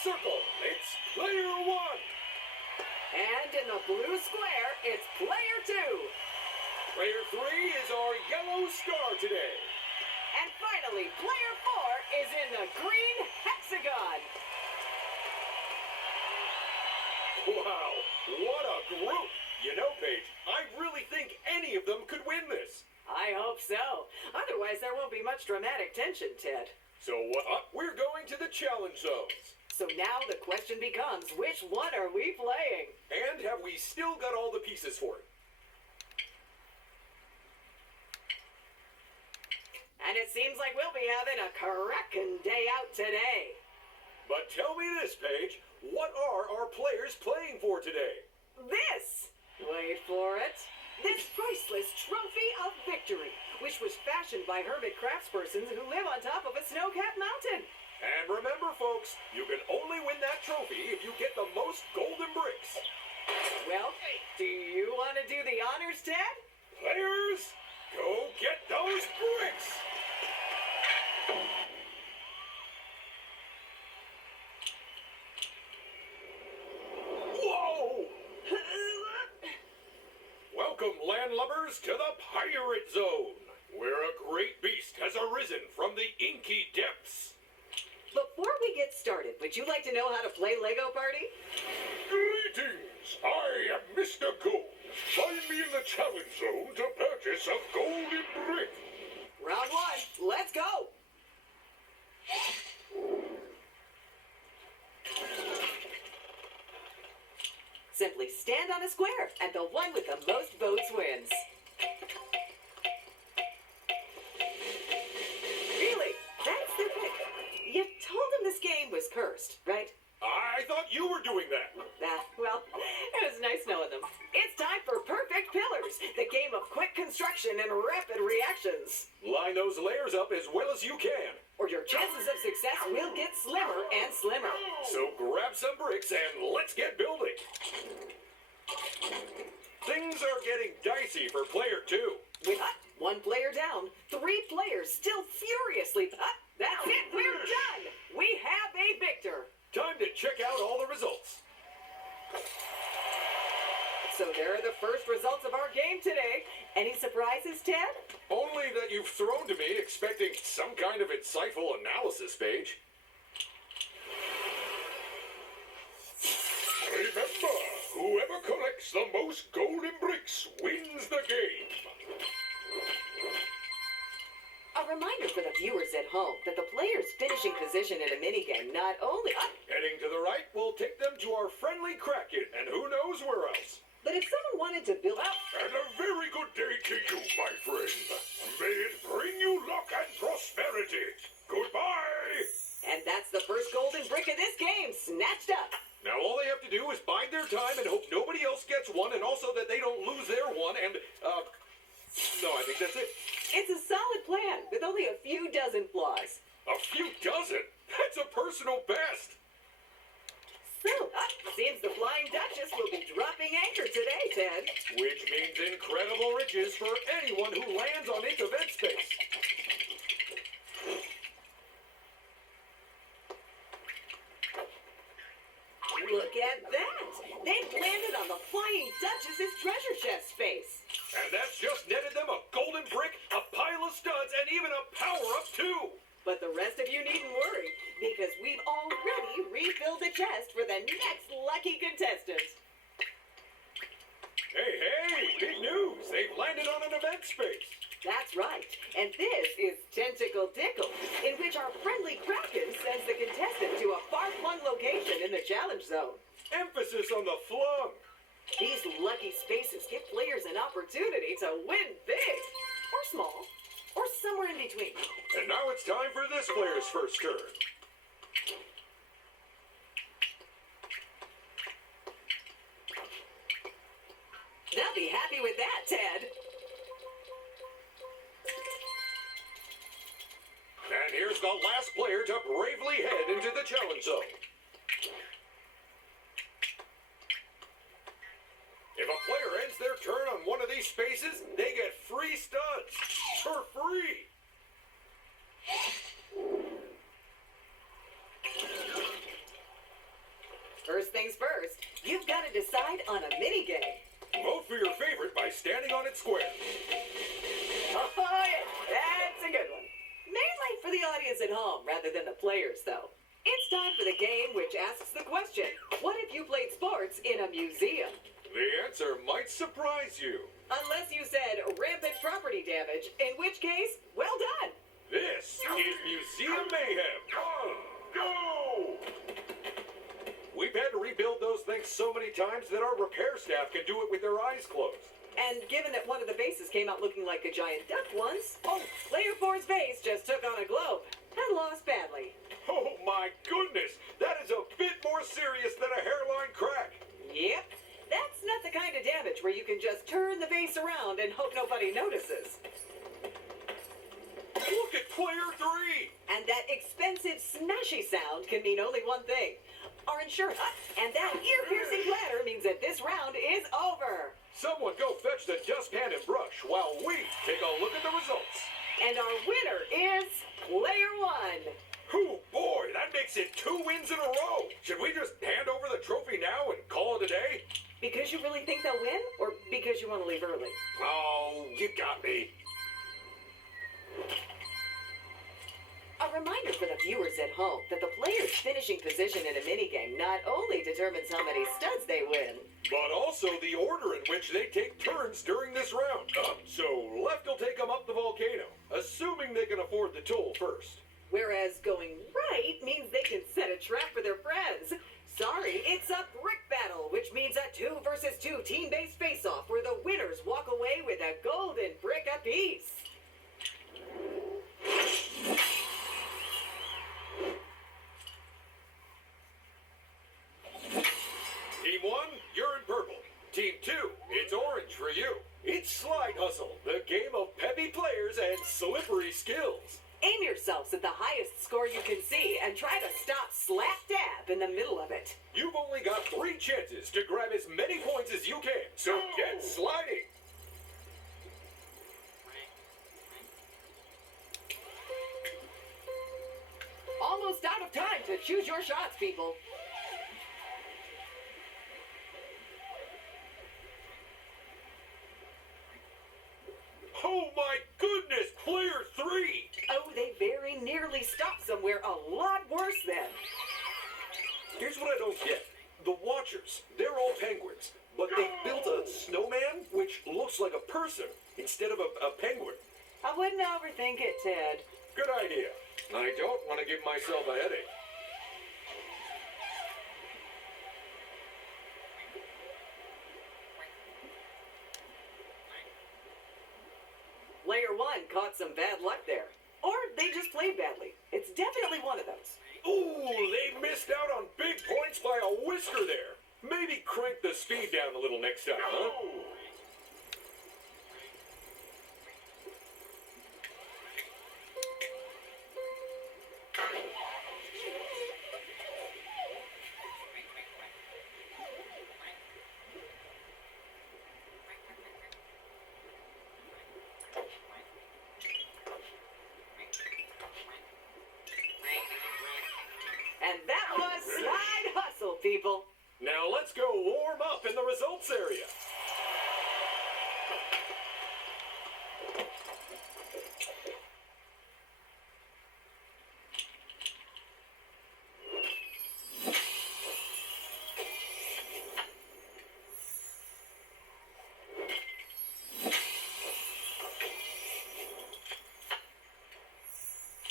circle, it's player one. And in the blue square, it's player two. Player three is our yellow star today. And finally, player four is in the green hexagon. Wow, what a group! You know, Paige, I really think any of them could win this. I hope so. Otherwise, there won't be much dramatic tension, Ted. So we're going to the challenge zones. So now the question becomes, which one are we playing? And have we still got all the pieces for it? And it seems like we'll be having a crackin' day out today. But tell me this, Paige, what are our players playing for today? This! Wait for it. This priceless trophy of victory, which was fashioned by hermit craftspersons who live on top of a snow-capped mountain. And remember, folks, you can only win that trophy if you get the most golden bricks. Well, do you want to do the honors, Ted? Players, go get those bricks! Whoa! Welcome, landlubbers, to the Pirate Zone, where a great beast has arisen from the inky depths. Before we get started, would you like to know how to play Lego Party? Greetings! I am Mr. Gold. Find me in the challenge zone to purchase a golden brick. Round one, let's go! Simply stand on a square, and the one with the most votes wins. Really? That's the pick. You told him this game was cursed, right? I thought you were doing that. Well, it was nice knowing them. It's time for Perfect Pillars, the game of quick construction and rapid reactions. Line those layers up as well as you can. Or your chances of success will get slimmer and slimmer. So grab some bricks and let's get building. Things are getting dicey for player two. With one player down, three players still furiously... that's it, we're done! We have a victor! Time to check out all the results. So there are the first results of our game today. Any surprises, Ted? Only that you've thrown to me expecting some kind of insightful analysis, Paige. Remember, whoever collects the most golden bricks wins the game. A reminder for the viewers at home that the player's finishing position in a minigame not only... Heading to the right will take them to our friendly Kraken, and who knows where else. But if someone wanted to build... And a very good day to you, my friend. May it bring you luck and prosperity. Goodbye. And that's the first golden brick of this game, snatched up. Now all they have to do is bide their time and hope nobody else gets one, and also that they don't lose their one, and, no, I think that's it. It's a solid plan, with only a few dozen flaws. A few dozen? That's a personal best. So, seems the Flying Duchess will be dropping anchor today, Ted. Which means incredible riches for anyone who lands on its event space. Look at that! They've landed on the Flying Duchess's treasure chest space. And that's just netted them a golden brick, a pile of studs, and even a power-up too. But the rest of you needn't worry, because we've already refilled the chest for the next lucky contestant. Hey, big news! They've landed on an event space. That's right, and this is Tentacle Tickle, in which our friendly Kraken sends the contestant to a far-flung location in the challenge zone. Emphasis on the flung. These lucky spaces give players an opportunity to win big, or small, or somewhere in between. And now it's time for this player's first turn. They'll be happy with that, Ted. And here's the last player to bravely head into the challenge zone. If a player ends their turn on one of these spaces, they get free studs. For free. First things first, you've got to decide on a minigame. Vote for your favorite by standing on its square. Oh, yeah, that's a good one. Mainly for the audience at home rather than the players, though. It's time for the game which asks the question, what if you played sports in a museum? The answer might surprise you. Unless you said rampant property damage, in which case, well done. This is Museum Mayhem. Go! We've had to rebuild those things so many times that our repair staff can do it with their eyes closed. And given that one of the bases came out looking like a giant duck once, Player 4's base just took on a globe and lost badly. Oh my goodness! That is a bit more serious than a hairline crack. Yep, that's not the kind of damage where you can just turn the base around and hope nobody notices. Look at Player 3! And that expensive smashy sound can mean only one thing. Our insurance. And that ear-piercing clatter means that this round is over. Someone go fetch the dustpan and brush while we take a look at the results. And our winner is Player 1. Oh boy, that makes it 2 wins in a row. Should we just hand over the trophy now and call it a day? Because you really think they'll win? Or because you want to leave early? Oh, you got me. A reminder for the viewers at home that the player's finishing position in a minigame not only determines how many studs they win, but also the order in which they take turns during this round. So left will take them up the volcano, assuming they can afford the toll first. whereas going right means they can set a trap for their friends. Sorry, it's a brick battle, which means a 2 versus 2 team-based face-off where the winners walk away with a golden brick apiece. Team 1, you're in purple. Team 2, it's orange for you. It's Slide Hustle, the game of peppy players and slippery skills. Aim yourselves at the highest score you can see and try to stop slap dab in the middle of it. You've only got 3 chances to grab as many points as you can, so get sliding. Almost out of time to choose your shots, people. Oh my goodness, Player 3! Oh, they very nearly stopped somewhere a lot worse then. Here's what I don't get. The Watchers, they're all penguins, but they built a snowman which looks like a person instead of a penguin. I wouldn't overthink it, Ted. Good idea. I don't want to give myself a headache. Player 1 caught some bad luck there. Or they just played badly. It's definitely one of those. Ooh, they missed out on big points by a whisker there. Maybe crank the speed down a little next time, huh? And that was Slide Hustle, people. Now let's go warm up in the results area.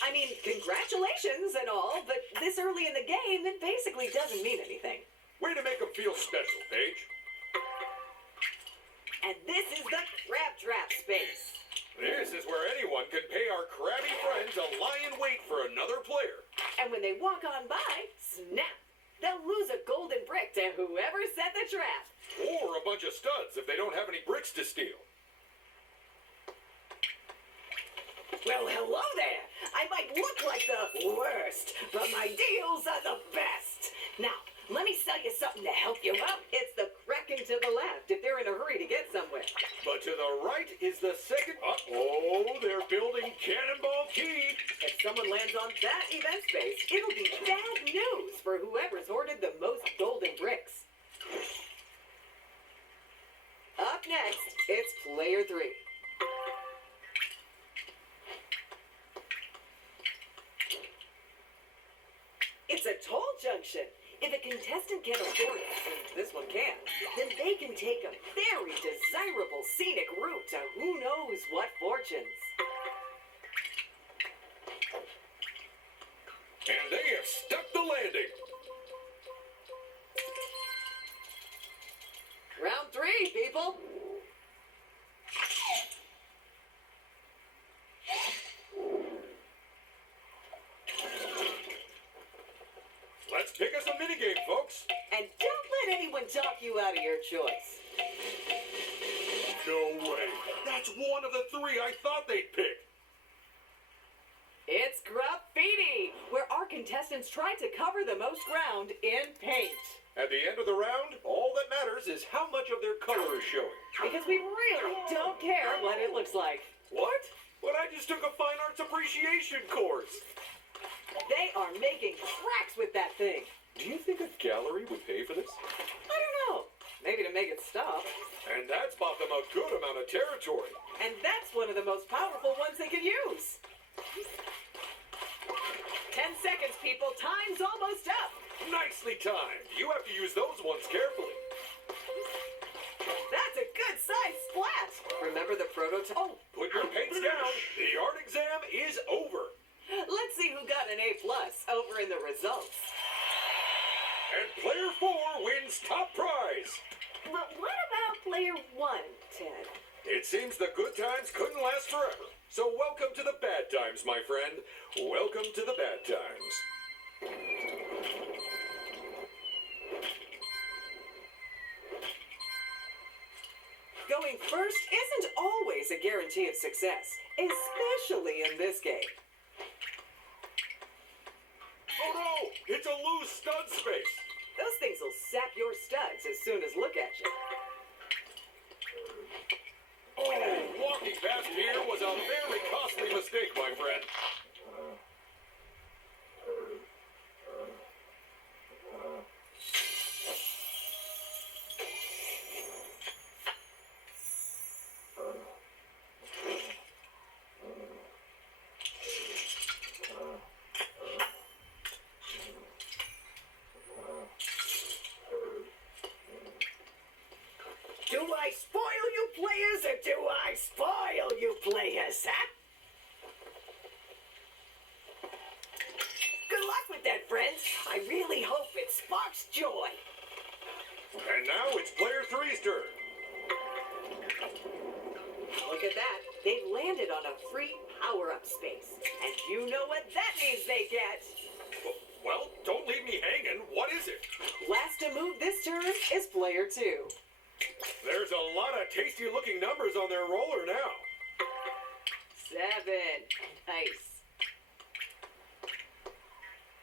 I mean, congratulations and all, but this early in the game, it basically doesn't mean anything. Way to make them feel special, Paige. And this is the Crab Trap space. This is where anyone can pay our crabby friends a lie in wait for another player. And when they walk on by, snap, they'll lose a golden brick to whoever set the trap. Or a bunch of studs if they don't have any bricks to steal. Well, hello there. I might look like the worst, but my deals are the best. Now, let me sell you something to help you out. It's the Kraken to the left if they're in a hurry to get somewhere. But to the right is the second... Uh-oh, they're building Cannonball Key. If someone lands on that event space, it'll be bad news for whoever's hoarded the most golden bricks. player 3. It's a toll junction. If a contestant can afford it, and this one can, then they can take a very desirable scenic route to who knows what fortunes. And they have stuck the landing. Round 3, people. Let's pick us a minigame, folks. And don't let anyone talk you out of your choice. No way. That's one of the 3 I thought they'd pick. It's graffiti, where our contestants try to cover the most ground in paint. At the end of the round, all that matters is how much of their color is showing. Because we really don't care what it looks like. What? But I just took a fine arts appreciation course. They are making tracks with that thing. Do you think a gallery would pay for this? I don't know. Maybe to make it stop. And that's bought them a good amount of territory. And that's one of the most powerful ones they can use. 10 seconds, people. Time's almost up. Nicely timed. You have to use those ones carefully. That's a good-sized splat. Remember the prototype? Oh, Put your paints down. The art exam is over. let's see who got an A+ over in the results. And player 4 wins top prize. But what about player 1, Ted? It seems the good times couldn't last forever. So welcome to the bad times, my friend. Welcome to the bad times. Going first isn't always a guarantee of success, especially in this game. Oh no! It's a loose stud space. Those things will sap your studs as soon as look at you. Oh, walking past here was a very costly mistake, my friend. Do I spoil you players or do I spoil you players, huh? Good luck with that, friends. I really hope it sparks joy. And now it's player 3's turn. Look at that. They've landed on a free power-up space. And you know what that means they get. Well, don't leave me hanging. What is it? Last to move this turn is player 2. There's a lot of tasty-looking numbers on their roller now. 7. Nice.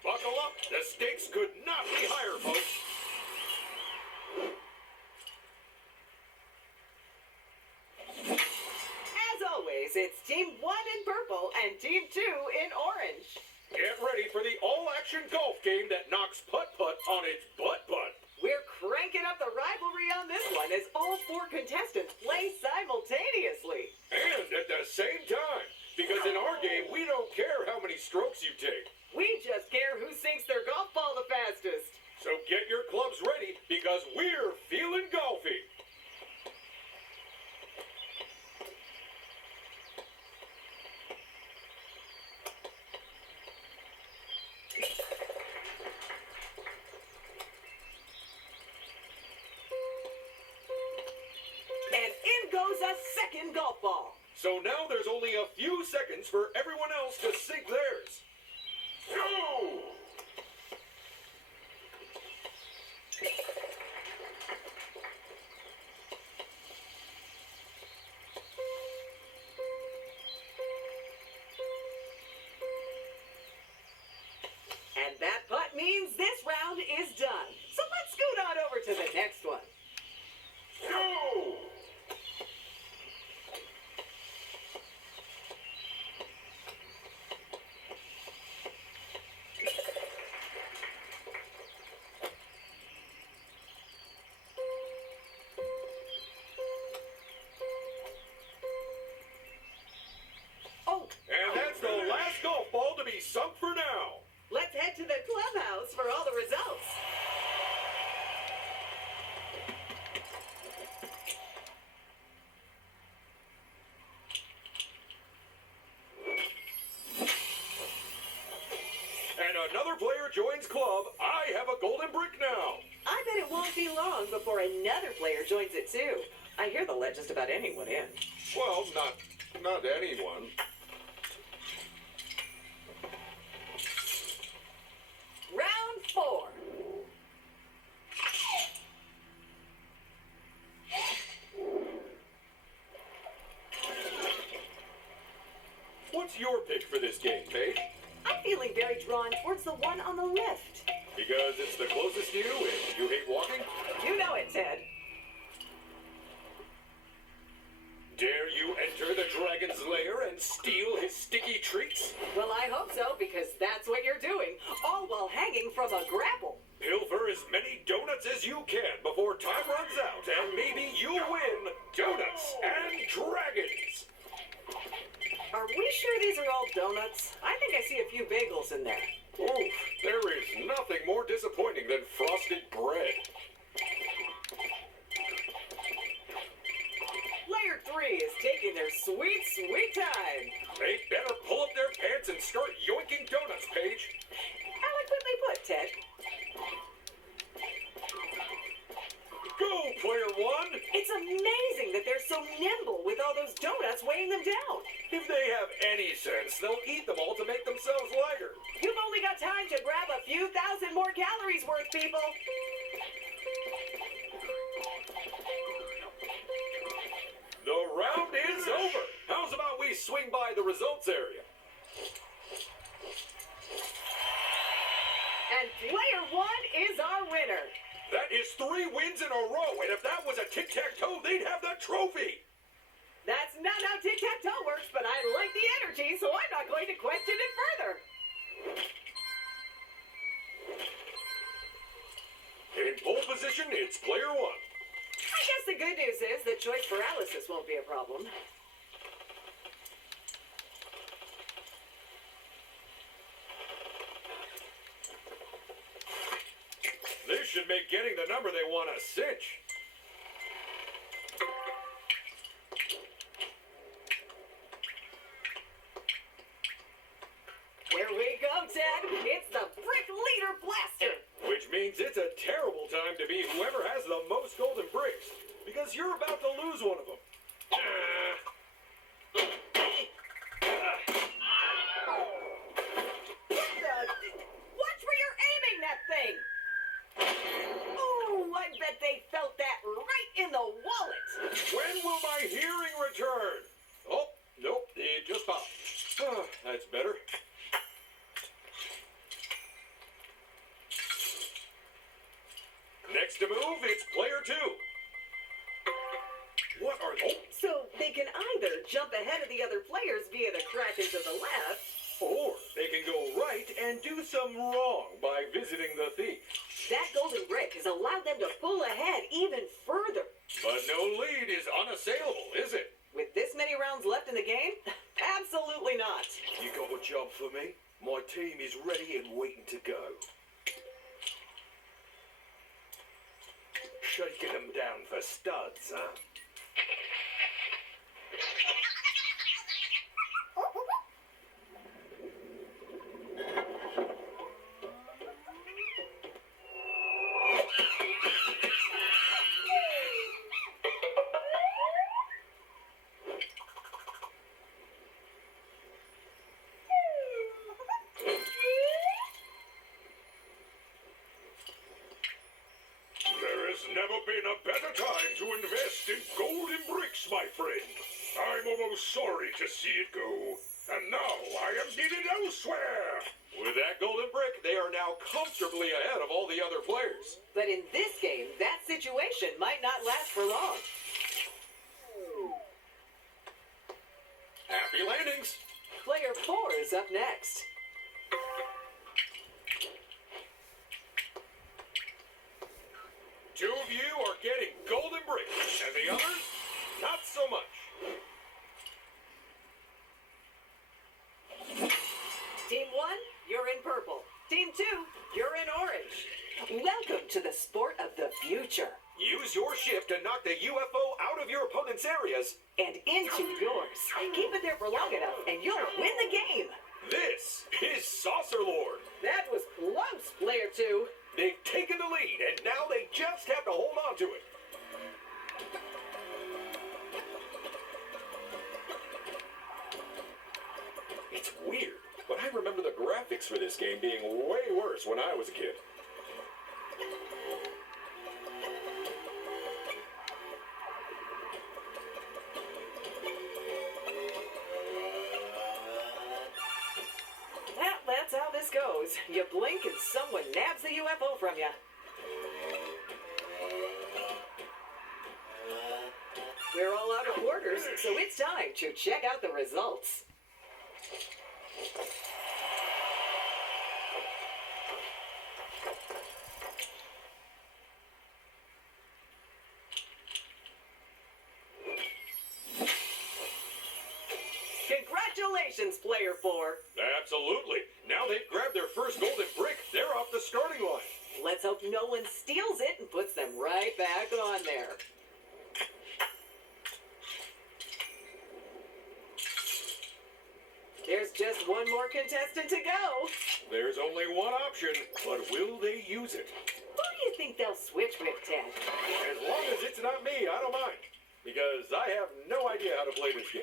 Buckle up. The stakes could not be higher, folks. As always, it's Team 1 in purple and Team 2 in orange. Get ready for the all-action golf game that knocks putt-putt on its butt-butt. We're cranking up the rivalry on this one as all 4 contestants play simultaneously. And at the same time, because in our game, we don't care how many strokes you take. We just care who sinks their golf ball the fastest. So get your clubs ready, because we're feeling golfy. And in goes a second golf ball. So now there's only a few seconds for everyone else to sink theirs. Go! And that putt means this round is done. So let's scoot on over to the next one. Go! joins club, I have a golden brick now. I bet it won't be long before another player joins it too. I hear they'll let just about anyone in. Well, not anyone. Round 4. What's your pick for this game, Paige? I'm feeling very drawn towards the one on the left. Because it's the closest to you and you hate walking? You know it, Ted. Dare you enter the dragon's lair and steal his sticky treats? Well, I hope so, because that's what you're doing, all while hanging from a grapple. Pilfer as many donuts as you can before time runs out, and maybe you'll win donuts and dragons. Are we sure these are all donuts? I think I see a few bagels in there. Oof, there is nothing more disappointing than frosted bread. Layer 3 is taking their sweet, sweet time. They better pull up their pants and start yoinking donuts, Paige. Eloquently put, Ted. Go, player 1! It's amazing that they're so nimble with all those donuts weighing them down. If they have any sense, they'll eat them all to make themselves lighter. You've only got time to grab a few thousand more calories worth, people. The round is over. How's about we swing by the results area? And player 1 is our winner. That is 3 wins in a row, and if that was a tic-tac-toe, they'd have that trophy. That's not how tic-tac-toe works, but I like the energy, so I'm not going to question it further. In pole position, it's player 1. I guess the good news is that choice paralysis won't be a problem. This should make getting the number they want a cinch. Here we go, Ted. It's the Brick Leader Blaster. Which means it's a terrible time to be whoever has the most golden bricks, because you're about to lose one of them. Watch where you're aiming that thing. Ooh, I bet they felt that right in the wallet. When will my hearing return? Oh, nope, it just popped. That's better. Next to move, it's player 2. What are they? So they can either jump ahead of the other players via the crack into the left, Or they can go right and do some wrong by visiting the thief. that golden brick has allowed them to pull ahead even further. But no lead is unassailable, is it? With this many rounds left in the game? Absolutely not. You got a job for me? My team is ready and waiting to go. Shaking them down for studs, huh? There has never been a better time to invest in golden bricks, my friend. I'm almost sorry to see it go. And now I am needed elsewhere. With that golden brick, they are now comfortably ahead of all the other players. But in this game, that situation might not last for long. Happy landings. Player 4 is up next. Two of you are getting golden bricks, and the others, not so much. Team 1, you're in purple. Team 2, you're in orange. Welcome to the sport of the future. Use your ship to knock the UFO out of your opponent's areas. And into yours. Keep it there for long enough, and you'll win the game. This is Saucer Lord. That was close, player 2. They've taken the lead, and now they just have to hold on to it. It's weird, but I remember the graphics for this game being way worse when I was a kid. Well, that's how this goes. You blink and someone nabs the UFO from you. We're all out of orders, so it's time to check out the results. Congratulations, player 4. Absolutely. Now they've grabbed their first golden brick. They're off the starting line. Let's hope no one steals it and puts them right back on there. There's just one more contestant to go. There's only one option, but will they use it? Who do you think they'll switch with, Ted? As long as it's not me, I don't mind. Because I have no idea how to play this game.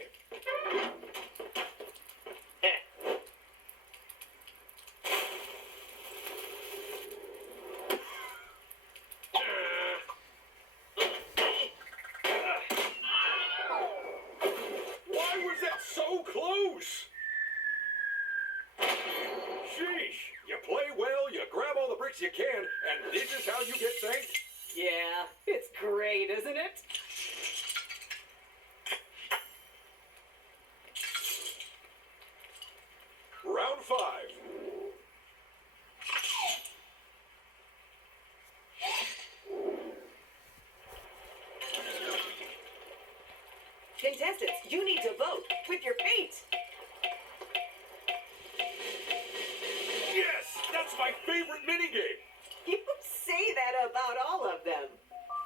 Why was that so close? Sheesh. You play well, you grab all the bricks you can, and this is how you get thanked? Yeah, it's great, isn't it? Round 5. Contestants, you need to vote with your feet. Yes, that's my favorite minigame. You say that about all of them.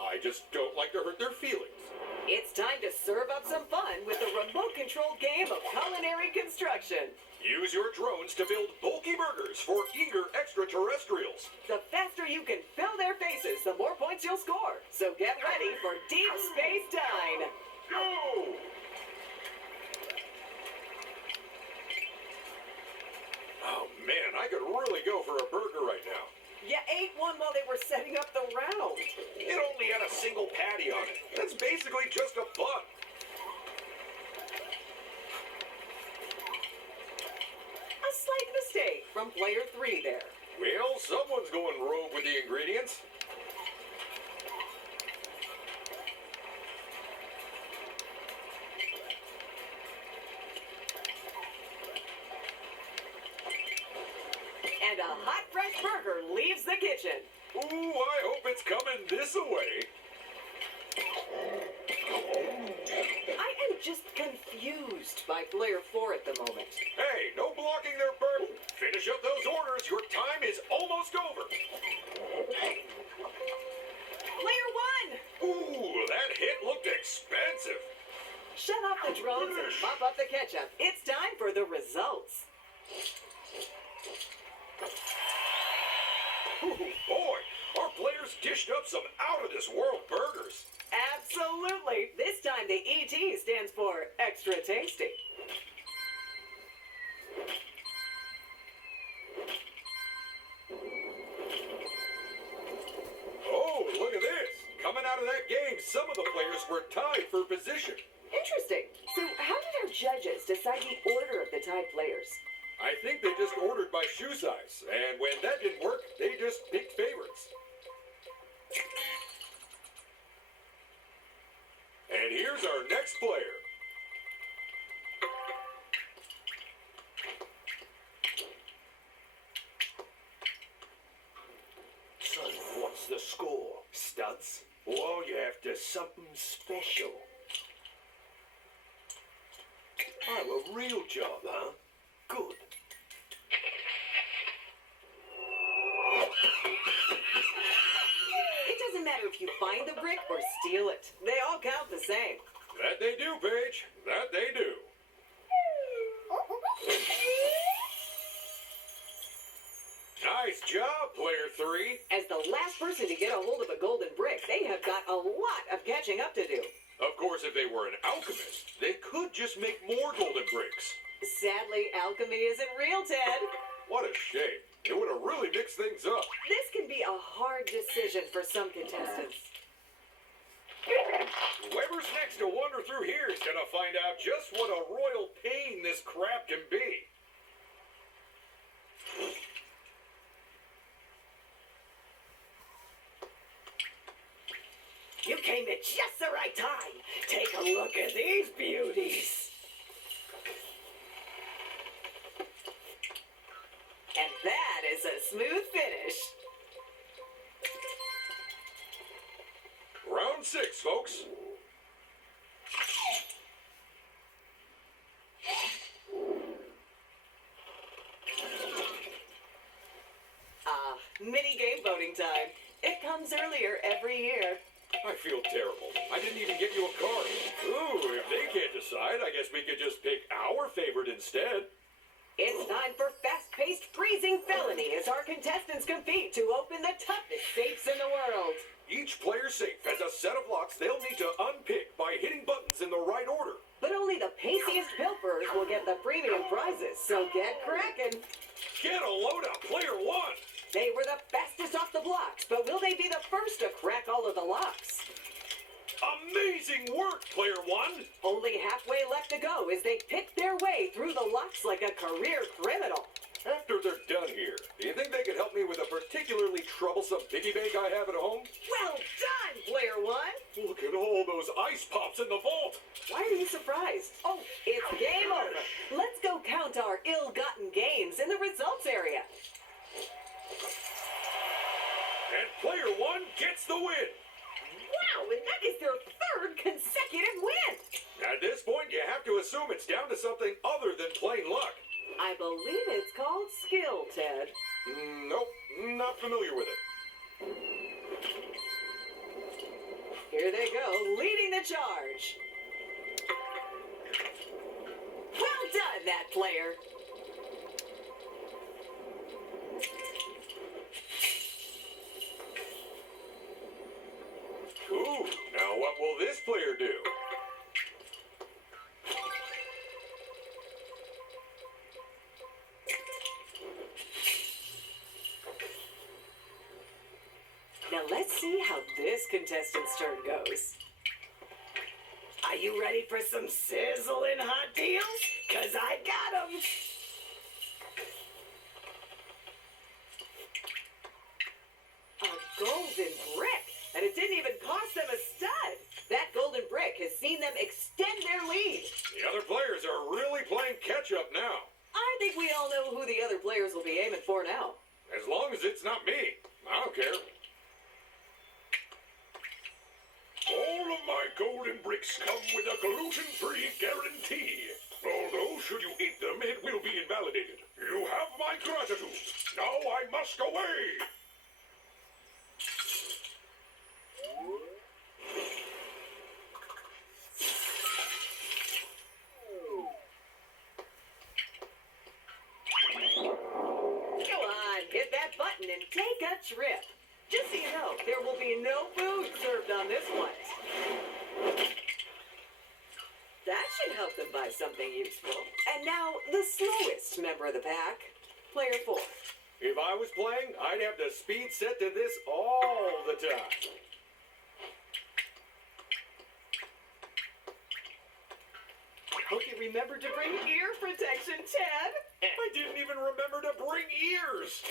I just don't like to hurt their feelings. It's time to serve up some fun with the remote-controlled game of culinary construction. Use your drones to build bulky burgers for eager extraterrestrials. The faster you can fill their faces, the more points you'll score. So get ready for Deep Space Dine. Go! Oh man, I could really go for a burger right now. You ate one while they were setting up the round. It only had a single patty on it. That's basically just a bun. A slight mistake from player 3 there. Well, someone's going rogue with the ingredients. And a hot, fresh burger leaves the kitchen. Ooh, I hope it's coming this way. I am just confused by player 4 at the moment. Hey, no blocking their burger. Finish up those orders. Your time is almost over. Player 1! Ooh, that hit looked expensive. Shut off the drones and pop up the ketchup. It's time for the results. Ooh, boy, our players dished up some out-of-this-world burgers. Absolutely. This time the ET stands for extra tasty. Oh, look at this. Coming out of that game, some of the players were tied for position. Interesting. So how did our judges decide the order of the tied players? I think they just ordered by shoe size, and when that didn't work, they just picked favorites. And here's our next player. Son, what's the score? Studs? Oh, you have to something special. Oh, a real job, huh? Good. It doesn't matter if you find the brick or steal it. They all count the same. That they do, Paige. That they do. 3? As the last person to get a hold of a golden brick, they have got a lot of catching up to do. Of course, if they were an alchemist, they could just make more golden bricks. Sadly, alchemy isn't real, Ted. What a shame. It would have really mixed things up. This can be a hard decision for some contestants. Whoever's next to wander through here is gonna find out just what a royal pain this crap can be. You came at just the right time. Take a look at these beauties. And that is a smooth finish. Round 6, folks. Mini game voting time. It comes earlier every year. I feel terrible. I didn't even get you a card. Ooh, if they can't decide, I guess we could just pick our favorite instead. It's time for fast-paced freezing felony as our contestants compete to open the toughest safes in the world. Each player's safe has a set of locks they'll need to unpick by hitting buttons in the right order. But only the paciest pilferers will get the premium prizes, so get cracking. Get a load of player 1. They were the fastest off the blocks, but will they be the first to crack all of the locks? Amazing work, player 1. Only halfway left to go as they pick their way through the locks like a career criminal. After they're done here, do you think they could help me with a particularly troublesome piggy bank I have at home? Well done, player 1. Look at all those ice pops in the vault. Why are you surprised? Oh, it's game over. Let's go count our ill-gotten gains in the results area. And player 1 gets the win. Wow, and that is their third consecutive win. At this point, you have to assume it's down to something other than plain luck. I believe it's called skill, Ted. Nope, not familiar with it. Here they go, leading the charge. Well done, that player. Ooh, now what will this player do? Now let's see how this contestant's turn goes. Are you ready for some sizzling hot deals? 'Cause I got 'em. A golden brick, and it didn't even cost them a stud. That golden brick has seen them extend their lead. The other players are really playing catch-up now. I think we all know who the other players will be aiming for now. As long as it's not me, I don't care. All of my golden bricks come with a gluten-free guarantee. Although, should you eat them, it will be invalidated. You have my gratitude. Now I must away. Go on, hit that button and take a trip. Just so you know, there will be no food served on this one. That should help them buy something useful. And now, the slowest member of the pack, player 4. If I was playing, I'd have the speed set to this all the time. I hope you remembered to bring ear protection, Ted. I didn't even remember to bring ears.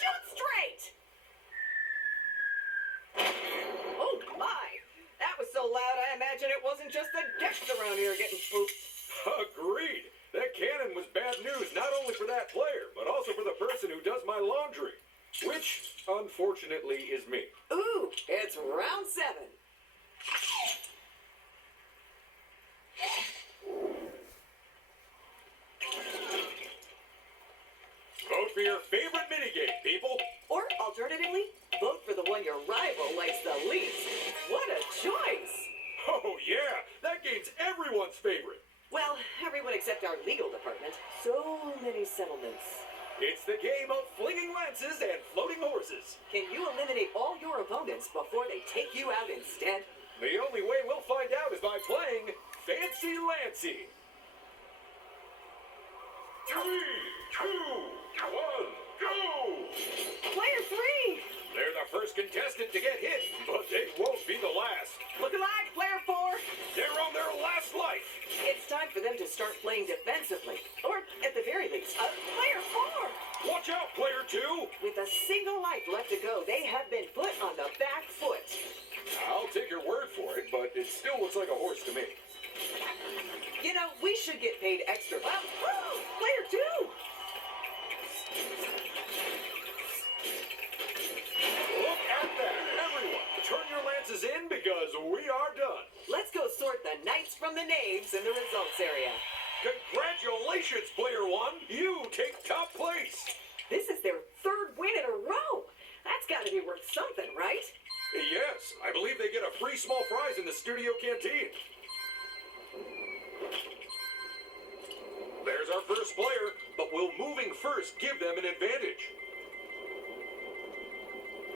Shoot straight! Oh my! That was so loud I imagine it wasn't just the guests around here getting spooked. Agreed. That cannon was bad news not only for that player, but also for the person who does my laundry. Which, unfortunately, is me. Ooh, it's round 7. Vote for your favorite minigame, people. Or alternatively, vote for the one your rival likes the least. What a choice! Oh, yeah, that game's everyone's favorite. Well, everyone except our legal department. So many settlements. It's the game of flinging lances and floating horses. Can you eliminate all your opponents before they take you out instead? The only way we'll find out is by playing Fancy Lancy. 3, 2, 1, go! Player 3! They're the first contestant to get hit, but they won't be the last. Look alive, Player 4! They're on their last life. It's time for them to start playing defensively. Or, at the very least, Player 4! Watch out, Player 2. With a single life left to go, they have been put on the back foot. I'll take your word for it, but it still looks like a horse to me. You know, we should get paid extra. Well, Player 2! Look at that. Everyone, turn your lances in because we are done. Let's go sort the knights from the knaves in the results area. Congratulations, Player 1. You take top place. This is their third win in a row. That's got to be worth something, right? Yes, I believe they get a free small fries in the studio canteen. There's our first player, but will moving first give them an advantage?